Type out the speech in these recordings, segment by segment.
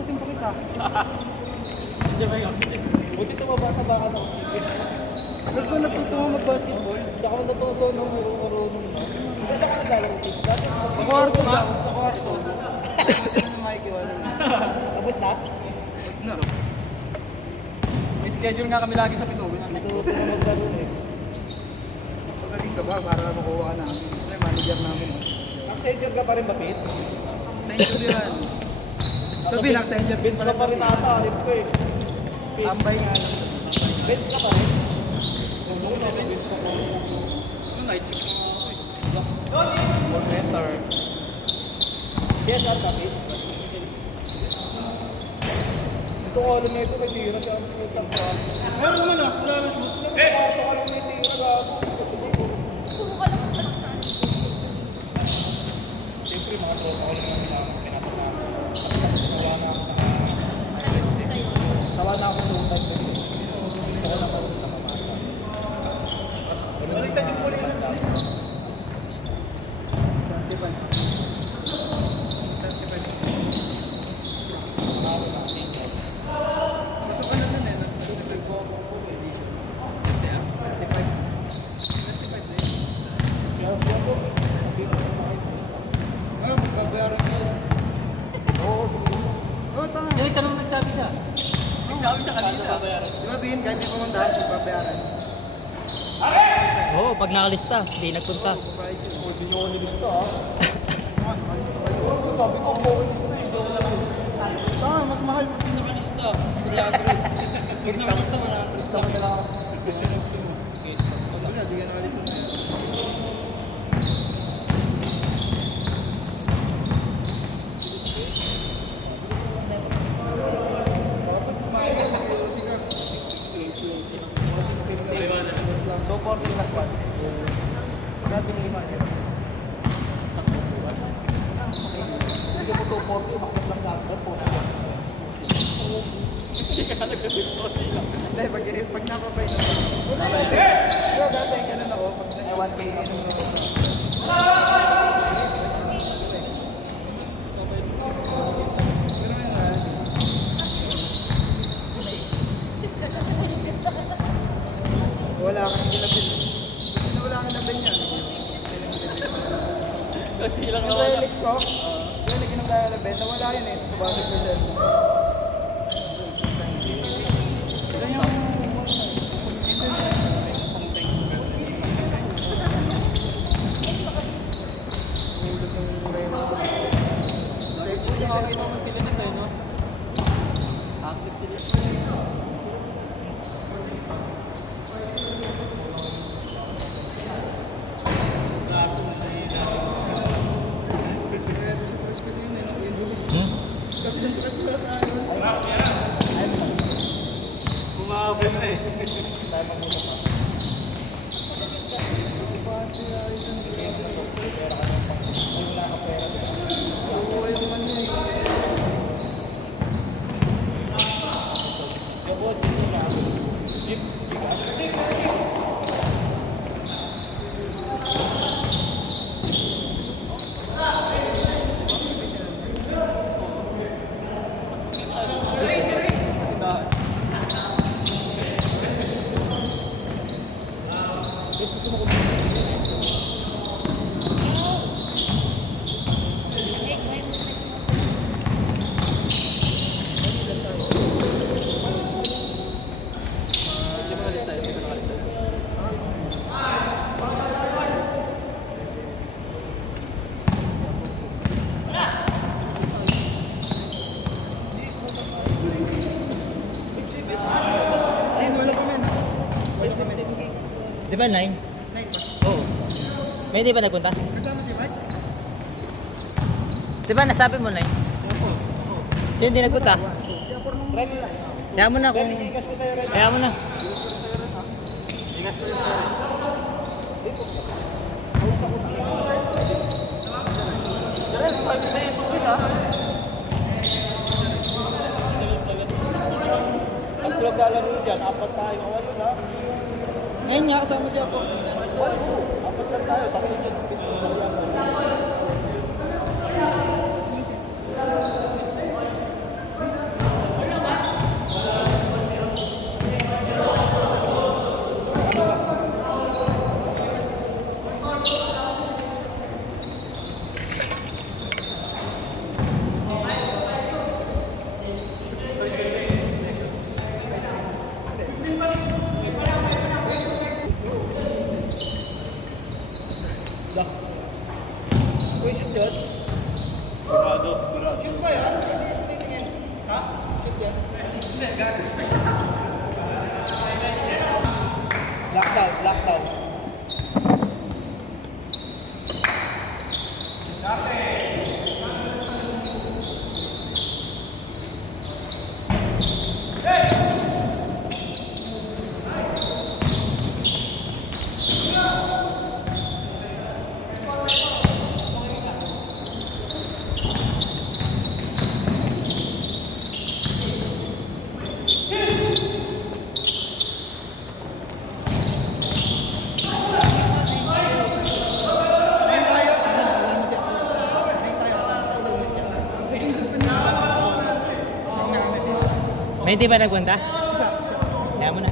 Abutin pa kita. Hindi ba yung oxygen? Buti tumaba ka baka na. Ba't ko natuto mo mag-basketball? Tsaka ako natuto nung marunong na. Kasi ako naglalaro kids. Dati Sa kwarto ba? sa kwarto. Kasi na makikiwala. Abot na? No. May schedule nga kami lagi sa Pitugan. Natuto na maglaro eh. Pagaling ka ba para makuha ka namin? Kasi manager namin. Nag-schedule ka pa rin ba, Pete? Century yan. Sabi lang, century. Bench ka pa rin ata. Alip ko eh. Tambay nga lang. Bench ka pa rin? Bench ka pa rin. Yung night shift. Ball center. Yes, ang kapit. Ito ko alam na ito, may tira siya ang putang ka. Meron naman ah. Wala na shoot. Ito ka lang may tira gago. Siyempre mga tropa ko lang namin pinapasama. Sawa na ako sa sawa na ako sa utang ko. Gusto ko lang ako sa mamasa. Baliktad yung puli na ito. 25. Oh, tama. Yung tanong nagsabi siya. Nagsabi siya kanina. Di ba Bin, kahit di pumuntahan, magbabayaran. Oo, pag nakalista, hindi nagpunta. Hindi nyo ako nilista ha. Sabi ko ang bawal lista eh. Tama, mas mahal pag hindi nakalista. Pag nakalista, Lista mo na lang ako. wala, di ka nakalista na yan. So, 40 na squad. Grabe ni Iman yun. Kasi mo 240, makot lang dapat po. Hindi, pag napabay na. Pero dati, ganun ako. Pag Ay, 1K yun. wala kang gilapin. Wala kang labin yan. Ilang Yung Relix ko, yung naging ng labin, nawala yun eh. Sa bakit ko siya. Ito yung... Hulog ng Relix ko. Nakakita naman sila nito eh, no? Active sila. Kumabot na eh. Tayo mag-usap pa. Wala ka pera. Ayun, wala pa men. Wala pa men. Di ba 9? Night ba? Oo. May hindi ba nagpunta? Kasama si Mike? Di ba nasabi mo 9? Siya hindi nagpunta? Try mo lang. Kaya mo na kung... Ikas ko sa'yo rin. Kaya mo na. Ikas ko sa'yo. Sir, sabi sa'yo ito kita. Ang pinaglalaro dyan, apat tayo. Walo na. Ngayon nga, kasama siya po. Walo. Apat lang tayo. Sabi dyan, kasi ako. Lockdown. May hindi ba nagpunta? Kaya mo na.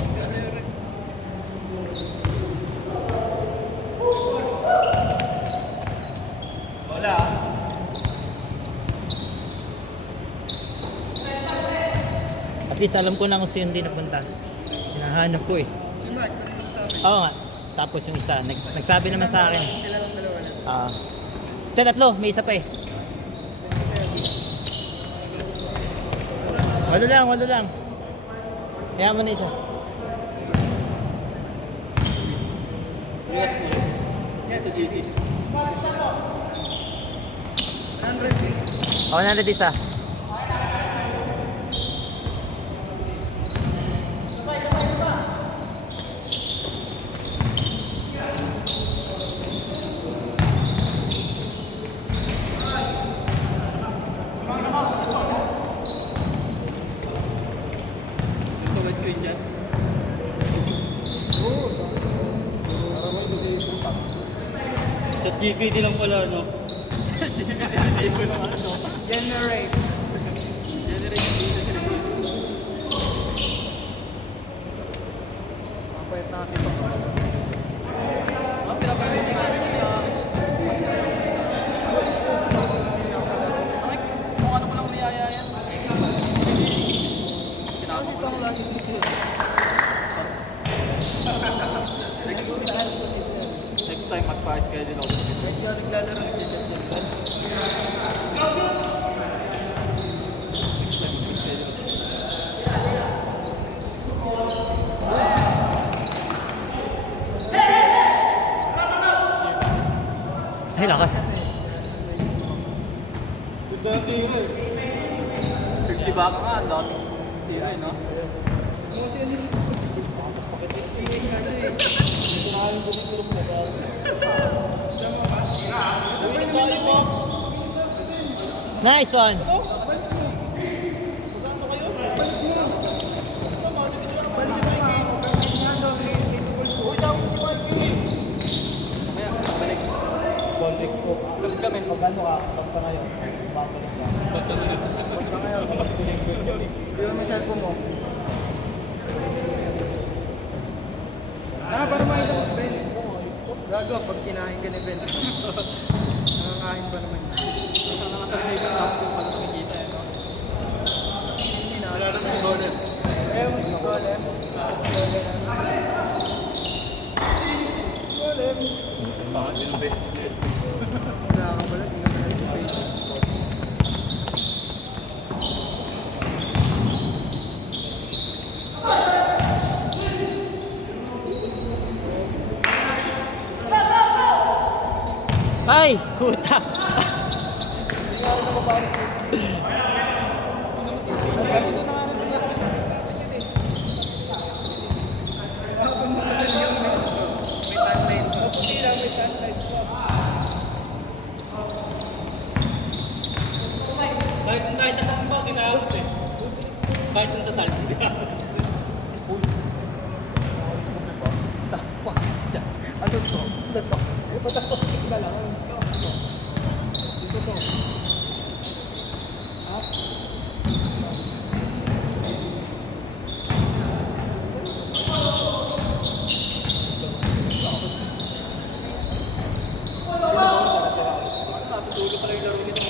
Wala. At least alam ko na kung sino hindi napunta. Hinahanap ko eh. Si Mark, kasi Oo nga. Tapos yung isa, nagsabi naman sa akin. sila lang dalawa na. Ah. Tatlo, may isa pa eh. Walo lang. Kaya mo na isa. Yan sa JC. 100 eh. O, nandito isa. Gusto ko screen dyan. Sa GPT lang pala, no? Generate. Mapayat na kasi ito. Kung ano ko lang niyaya yan. Kasi ito ang lagi dito. Next time, magpa-schedule ako. Kahit ka naglalaro nag-check. Ay, lakas. Sir Chibaka nga, ang daming tira, eh, no? Nice one. Mamaya, balik. Balik ko. Sabi kami, Magano ka, basta ngayon. Babalik ka. Basta ngayon. Di ba may cellphone mo? Para makita mo si Ben. Gago, pag kinain ka ni Ben. Nangangain ba naman yun? Sana nga sa relate yung tapos kung paano nakikita, eh, no? Hindi naalala ko si Golem. Mo si Golem. Wala ka pala, tingnan mo lang yung page. Ay, puta. Kahit tayo sa tamba, ginawag eh. Kahit sa tamba, ginawag. Ano to? Ano to? Patakot ka lang. Dito to. Nasa dulo pala yung laro nito.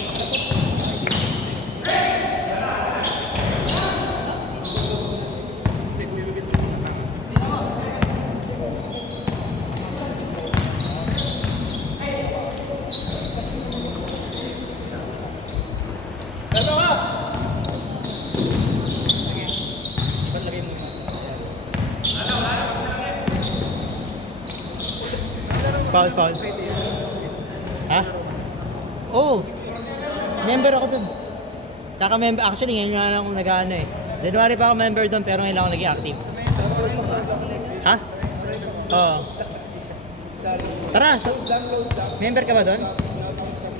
Foul, foul. Ha? Oh! Member ako dun. Kaka-member, actually ngayon nga lang ako nag-ano eh. January pa ako member dun pero ngayon lang ako naging active. Ha? Oo. Tara, member ka ba dun?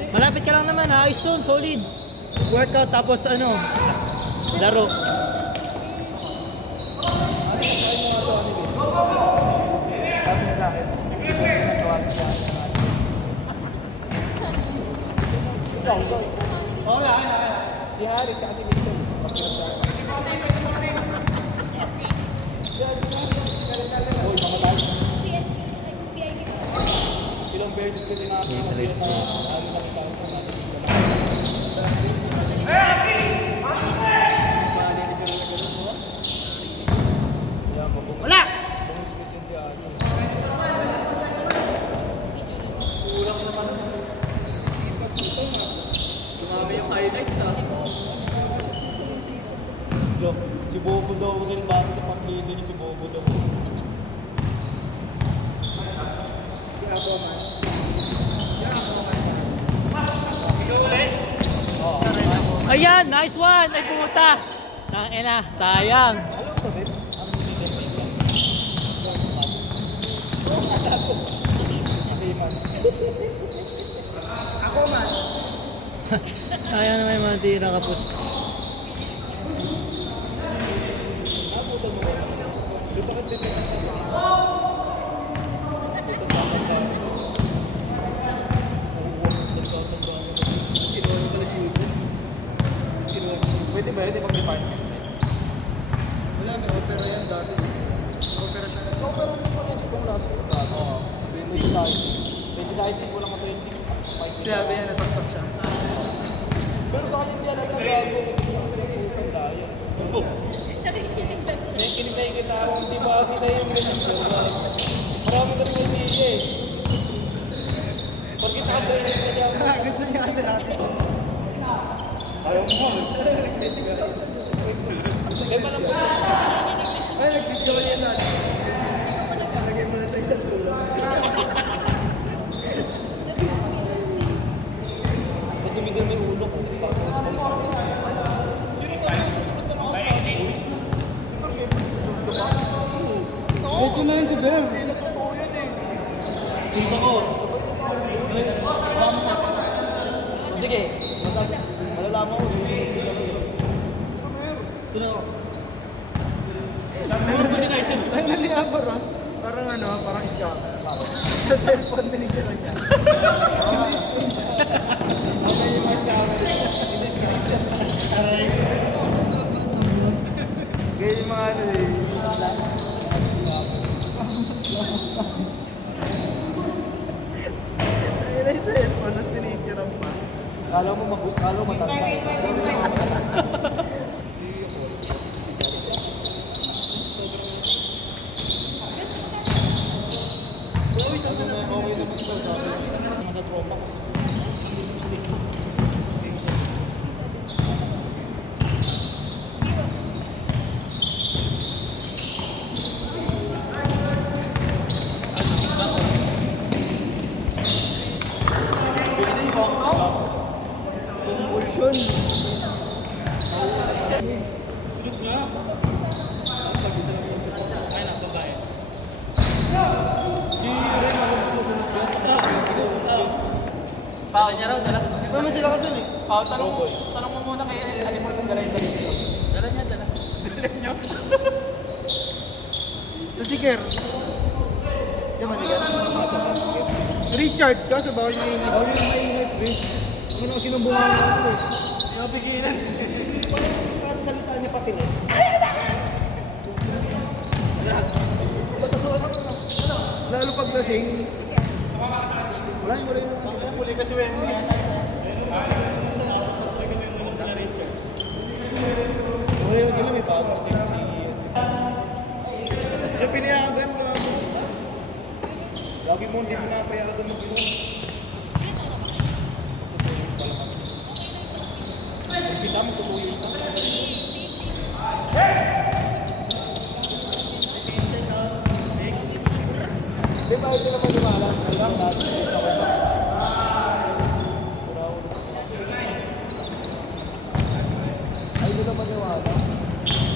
Malapit ka lang naman, ayos dun, solid. Workout tapos ano, laro. Sabi niya sa akin, nagtawagin siya. Ikaw. Si Harry, siya kasi Wilson. Uy, mamatay. Ilang beses ko sinabi ng mga ano na kita ko natin dito. Wala! Si Bobo daw rin base sa pag-leader ni si Bobo daw. Ayan, nice one! Ay puta! Tangina, sayang. Sayang naman yung mga tira kapos. Pwede ba yun? Di pag-department? Wala, may opera yan dati. Opera siya. Opera mo pala si Kong Lasso. Oo. 20 sa akin. 20 sa akin, wala ka 20. Sabi niya, nasaksak siya. Pero sa akin hindi alam na gago. Putang daya. May kinigay kita ako, hindi ba ako sa'yo yung ganyan. Marami ka rin may pili eh. Pagkita ka doon na siya. Gusto niya kasi natin. Ayaw mo. Lema lang po. Ay, nag-video niya natin. Lagay mo na sa itansula. Madumi-dumi yung ulo ko. Ito na yun si Bel. Sino ko? Sige. Malalaman ko. Sino ko? Ang naliabar ah. Parang ano, parang scammer. Sa cellphone binigyan lang niya. Gaya yung mga ano eh. Ayun na yung cellphone, tapos binigyan pa. Kala mo kala mo matanda. Paul niya raw, dala. Di ba mo sila kasi eh? Paul, tanong mo muna kay Alimor kung dala yung dala. Dala niya, dala. Dala niya. Ito si Ker. Di ba si Ker? Richard, kaso bawal yung mainit. Bawal yung mainit, eh. Ano sinumbungan mo ako eh. Napigilan. Salita niya pati eh. Lalo pag lasing. Wala yung Huli kasi Wendy. Huli yung sila may bago kasi yung pinayagan na lagi mo hindi pinapayagan mo gano'n. Umpisa mo sa 2 years na. Di ba ito naman lumalang? Alam na. lagi dito ako ba? Ay, hindi naman yung ano.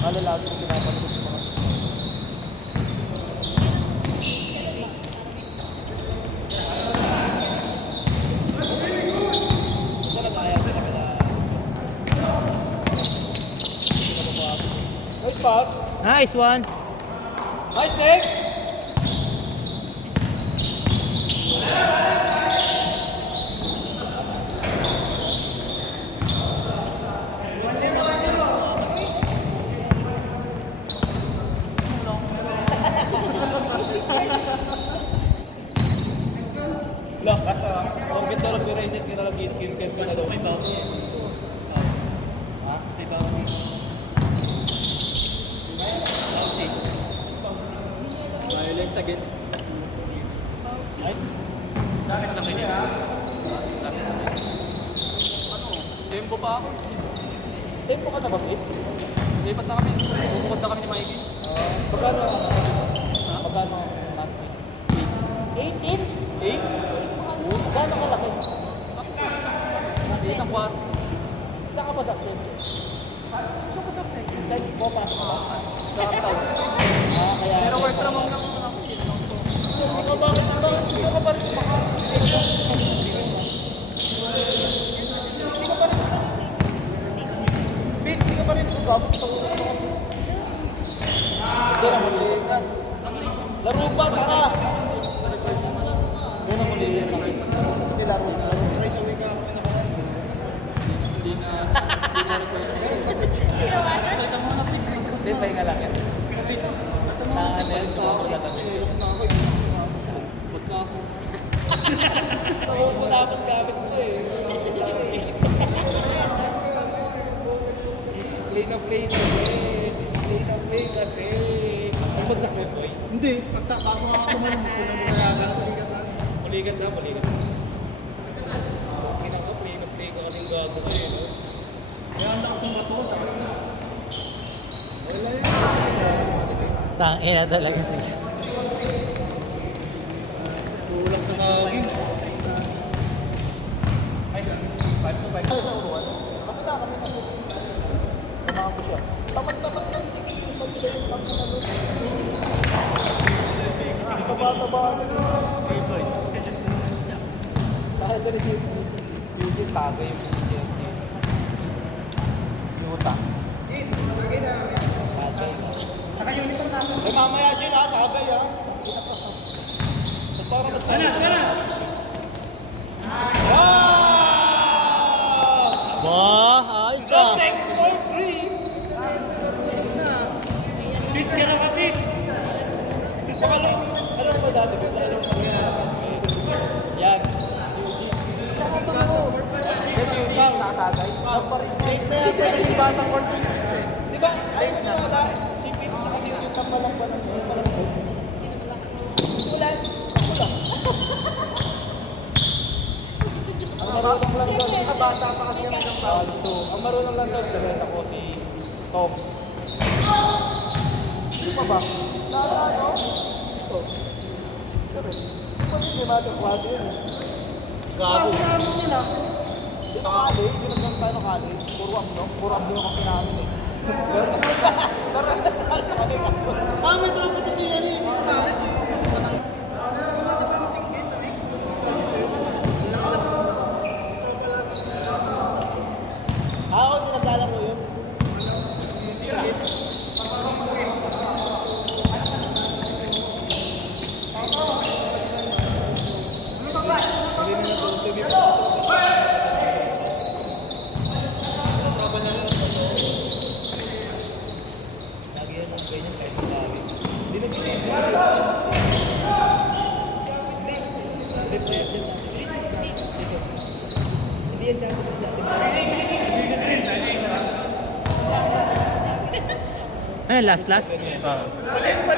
Malalagi ko pinapanood sa mga nice pass. Nice one. Nice next. Look, orbit na lang races kita lagi skin cap ka na daw. May bounce. Ha? May bounce. Violence against. Ay. Bakit lang kayo? Sempo pa ako. Sempo ka na ba, Fitz? Lipat na kami. Bumukod na kami ni Mikey. Magkano? Magkano last week? 18? 8? Gano'ng kalaki? Isang kwarto. Saan ka pa saksin? Saan ka saksin? Saan mo pasok ka ba? Sa town. Kaya... Pero work from home lang ako. Ikaw bakit? Ikaw ka pa rin sa mga... Hindi ka pa rin... Vince, hindi ka pa rin gabot sa ulo ko. Hindi na mulitan. Laro ba? Taka! Hindi na mulitan. Kasi laro na. Try sa wika ako na nakuha. Hindi na... Hindi, pahinga lang yan. Ano sa ako gagawin. Ilos na ako, Pagka ako. Ako ko dapat gamit mo eh. Play na play na eh. Play na play kasi. Ang bagsak mo boy? Hindi. Bago nga ako man, punayagan ako. Muligan na, muligan. Kinako, play na play ka kasing gago ko eh. Kaya ang lakas ng bato, Tangina talaga siya. Kulang sa tawagin. Ay, 5-5. Ano sa uruan? Bakit na kami kasi? Samahan ko siya. Tapat-tapat lang, tigil yung mag-isa yung pang ano. Taba-taba. Dahil dali si Eugene tagay yung Chelsea. Yuta. Naka-uniform na ako. Eh, mamaya dyan ha, tagay ha. Tapos parang mas Wow, ayos ah. Take for free! Tips ka na ba, tips? Ano ba dati? Yan. Yan si Eugene, nakatagay. Late na yan, pwede yung batang court to Spitz eh. Diba? Ayun na wala. Si Spitz na kasi yung pampalang ba ng wala. Ang marunong lang doon, bata pa kasi kami ng tawag to. Ang marunong lang doon, sabihin ako si Tom. Di ba ba? Ano? Ito. Sabi, di ba hindi matang kwasi yun eh? Gago. Kasi namin yun ah. Di ba kali? Ginaglang tayo ng kali. Puro amno. Puro amno yung kapi namin eh. Pero May tropa to si Yanni. Si Natales. ako hindi naglalaro yun. Ano, last?